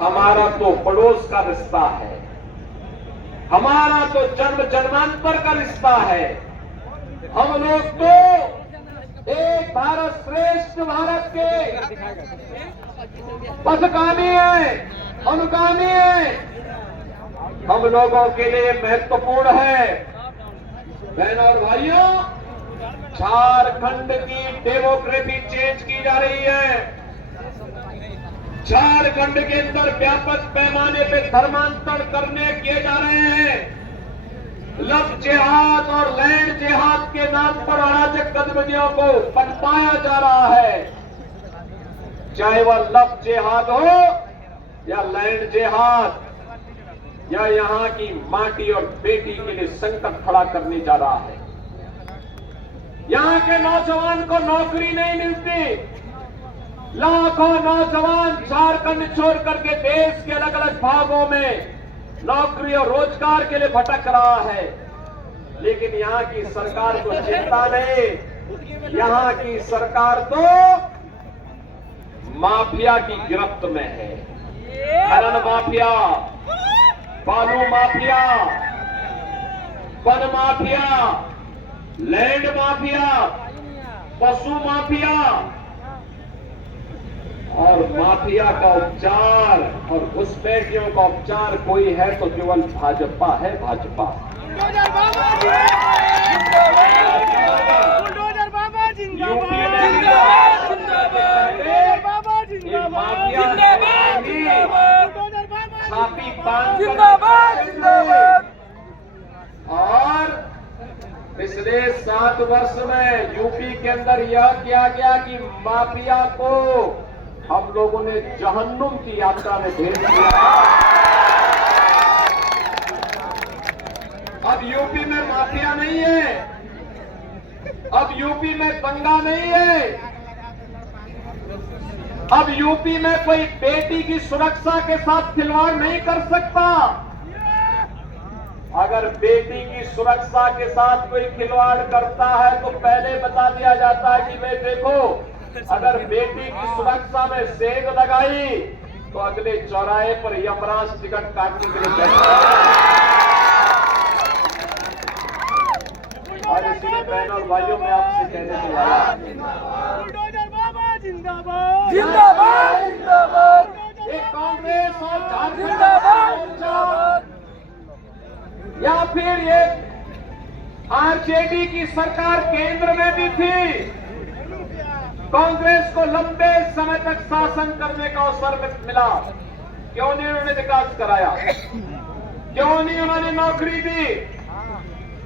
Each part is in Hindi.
हमारा तो पड़ोस का रिश्ता है, हमारा तो जन्म जन्मांतर का रिश्ता है। हम लोग तो एक भारत श्रेष्ठ भारत के पथगामी है, अनुगामी है। हम लोगों के लिए महत्वपूर्ण है। बहनों और भाइयों, झारखंड की डेमोग्राफी चेंज की जा रही है। झारखंड के अंदर व्यापक पैमाने पे धर्मांतरण करने किए जा रहे हैं। लव जिहाद और लैंड जिहाद के नाम पर अराजक गतिविधियों को पनपाया जा रहा है। चाहे वह लव जिहाद हो या लैंड जिहाद, या यहां की माटी और बेटी के लिए संकट खड़ा करने जा रहा है। यहां के नौजवान को नौकरी नहीं मिलती। लाखों नौजवान झारखंड छोड़ करके देश के अलग अलग भागों में नौकरी और रोजगार के लिए भटक रहा है, लेकिन यहां की सरकार को चिंता नहीं। यहां की सरकार तो माफिया की गिरफ्त में है। खनन माफिया, बालू mafia, one mafia, land mafia, पशु माफिया और माफिया का उपचार और घुसपैठियों का उपचार कोई है तो केवल भाजपा है। भाजपा छापी और पिछले 7 वर्ष में यूपी के अंदर यह किया गया कि माफिया को हम लोगों ने जहन्नुम की यात्रा में भेज दिया। अब यूपी में माफिया नहीं है, अब यूपी में दंगा नहीं है, अब यूपी में कोई बेटी की सुरक्षा के साथ खिलवाड़ नहीं कर सकता। अगर बेटी की सुरक्षा के साथ कोई खिलवाड़ करता है तो पहले बता दिया जाता है कि भाई देखो, अगर बेटी की सुरक्षा में सेंध लगाई तो अगले चौराहे पर यमराज टिकट काटने के लिए बैठा। और इसलिए बहनों और भाइयों में आपसे कहने के लिए जिंदाबाद जिंदाबाद, एक कांग्रेस और झारखंड या फिर ये आरजेडी की सरकार केंद्र में भी थी। कांग्रेस को लंबे समय तक शासन करने का अवसर मिला, क्यों नहीं उन्होंने विकास कराया? क्यों नहीं उन्होंने नौकरी दी?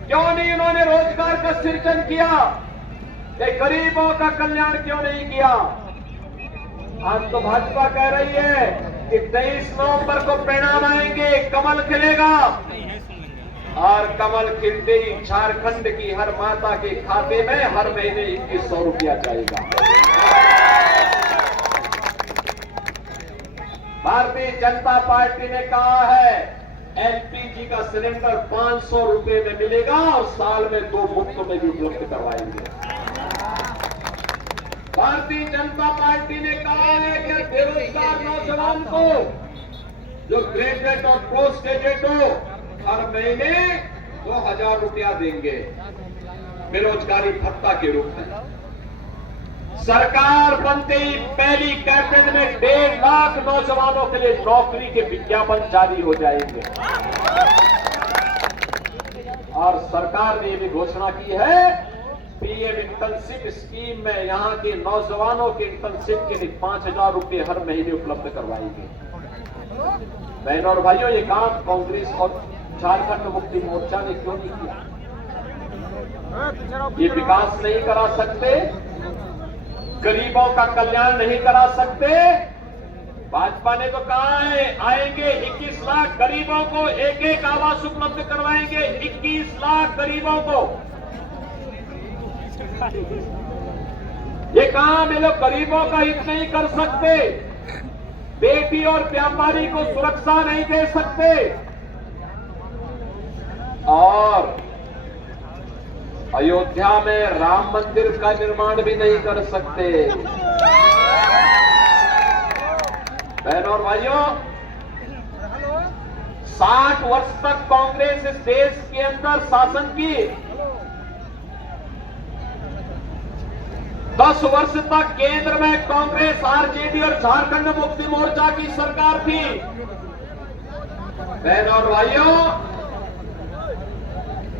क्यों नहीं उन्होंने रोजगार का सृजन किया? गरीबों का कल्याण क्यों नहीं किया? आज तो भाजपा कह रही है कि 23 नवंबर को परिणाम आएंगे, कमल खिलेगा, और कमल खिलते ही झारखंड की हर माता के खाते में हर महीने 2100 रुपया जाएगा। भारतीय जनता पार्टी ने कहा है एलपीजी का सिलेंडर 500 रुपए में मिलेगा और साल में 2 मुफ्त में भी उपलब्ध करवाएंगे। भारतीय जनता पार्टी ने कहा है कि बेरोजगार नौजवान को जो ग्रेजुएट और पोस्ट ग्रेजुएट हो हर महीने 2000 रुपया देंगे बेरोजगारी भत्ता के रूप में। सरकार बनते ही पहली कैबिनेट में 1.5 लाख नौजवानों के लिए नौकरी के विज्ञापन जारी हो जाएंगे। और सरकार ने ये भी घोषणा की है पीएम इंटर्नशिप स्कीम में यहां के नौजवानों के इंटर्नशिप के लिए 5000 रुपये हर महीने उपलब्ध करवाएंगे। बहनों और भाइयों, ये काम कांग्रेस और झारखंड मुक्ति मोर्चा ने क्यों नहीं किया? ये विकास नहीं करा सकते, गरीबों का कल्याण नहीं करा सकते? भाजपा ने तो कहा है आएंगे 21 लाख गरीबों को एक आवास उपलब्ध करवाएंगे। 21 लाख गरीबों को ये काम, ये लोग गरीबों का हित नहीं कर सकते, बेटी और व्यापारी को सुरक्षा नहीं दे सकते, और अयोध्या में राम मंदिर का निर्माण भी नहीं कर सकते। बहनों और भाइयों, 60 वर्ष तक कांग्रेस इस देश के अंदर शासन की, 10 वर्ष तक केंद्र में कांग्रेस, आरजेडी और झारखंड मुक्ति मोर्चा की सरकार थी। बहनों और भाइयों,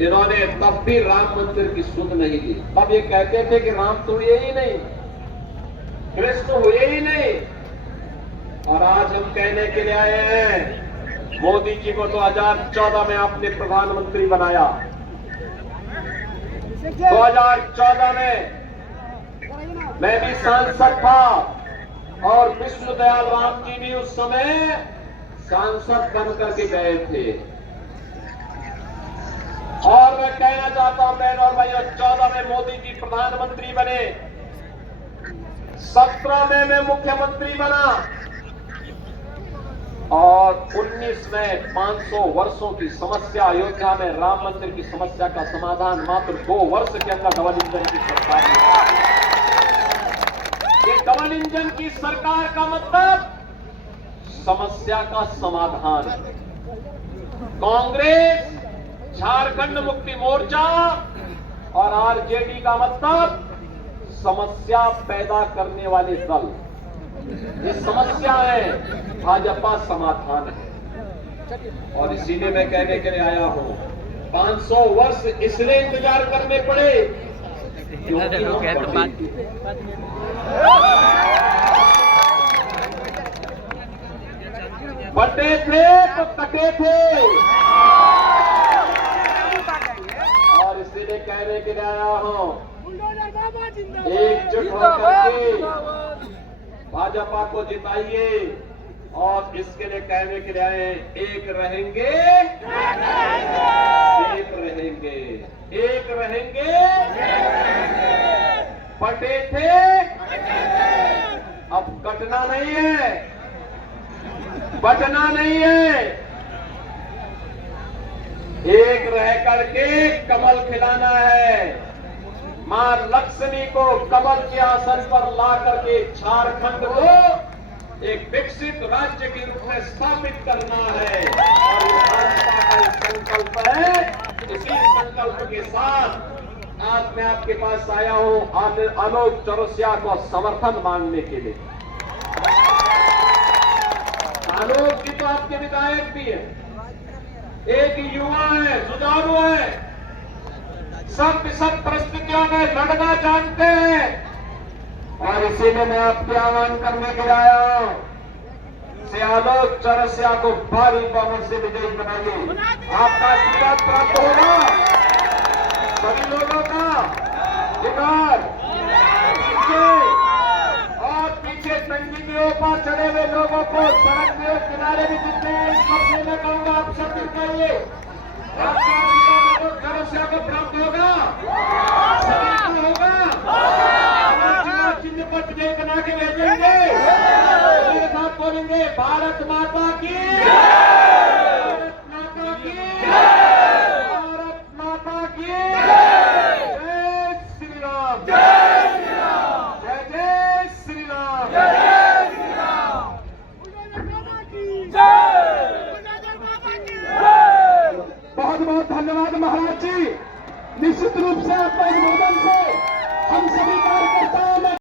इन्होंने तब भी राम मंदिर की सुध नहीं दी। तब ये कहते थे कि राम तो हुए ही नहीं, कृष्ण हुए ही नहीं। और आज हम कहने के लिए आए हैं, मोदी जी को 2014 में आपने प्रधानमंत्री बनाया। 2014 में मैं भी सांसद था और विष्णु दयाल राम जी भी उस समय सांसद बन करके गए थे। और मैं कहना चाहता हूं बहनों और भाइयों, 14 में मोदी जी प्रधानमंत्री बने, 17 में मैं मुख्यमंत्री बना और 19 में 500 वर्षों की समस्या अयोध्या में राम मंदिर की समस्या का समाधान मात्र 2 वर्ष के अंदर डबल इंजन की सरकार ने। ये डबल इंजन की सरकार का मतलब समस्या का समाधान। कांग्रेस, झारखंड मुक्ति मोर्चा और आरजेडी का मतलब समस्या पैदा करने वाले दल। ये समस्या है, भाजपा समाधान है। और इसीलिए मैं कहने के लिए आया हूं, 500 वर्ष इसलिए इंतजार करने पड़े क्योंकि बटे थे तो कटे थे। और इसीलिए कहने के लिए आया हूं, एकजुट होकर के भाजपा को जिताइए। और इसके लिए कहने के लिए आए, एक रहेंगे, एक रहेंगे, एक रहेंगे। बटे थे, अब कटना नहीं है, बटना नहीं है। एक रह करके कमल खिलाना है। मां लक्ष्मी को कमल के आसन पर ला करके झारखंड को एक विकसित राज्य के रूप में स्थापित करना है। और ये भाजपा का संकल्प है। इसी संकल्प के साथ आज मैं आपके पास आया हूं आलोक चौरसिया को समर्थन मांगने के लिए। आलोक जी तो आपके विधायक भी है, एक युवा है, जुझारू है, सब परिस्थितियों में लड़ना जानते हैं। और इसीलिए मैं आपके आह्वान करने के लिए आया हूं, से आलोक चौरसिया को भारी बहुमत से विजयी बनाइए। आपका आशीर्वाद प्राप्त होगा, सभी लोगों का विकास। और पीछे टंकी के ऊपर चढ़े हुए लोगों को सड़क के किनारे भी जितने हैं, सबसे मैं कहूंगा आप सब मिल करिए। आपका आशीर्वाद चौरसिया को प्राप्त होगा, सभी को होगा। चिन्ह पर विजय बना के भेजेंगे। मेरे साथ बोलेंगे, भारत माता की।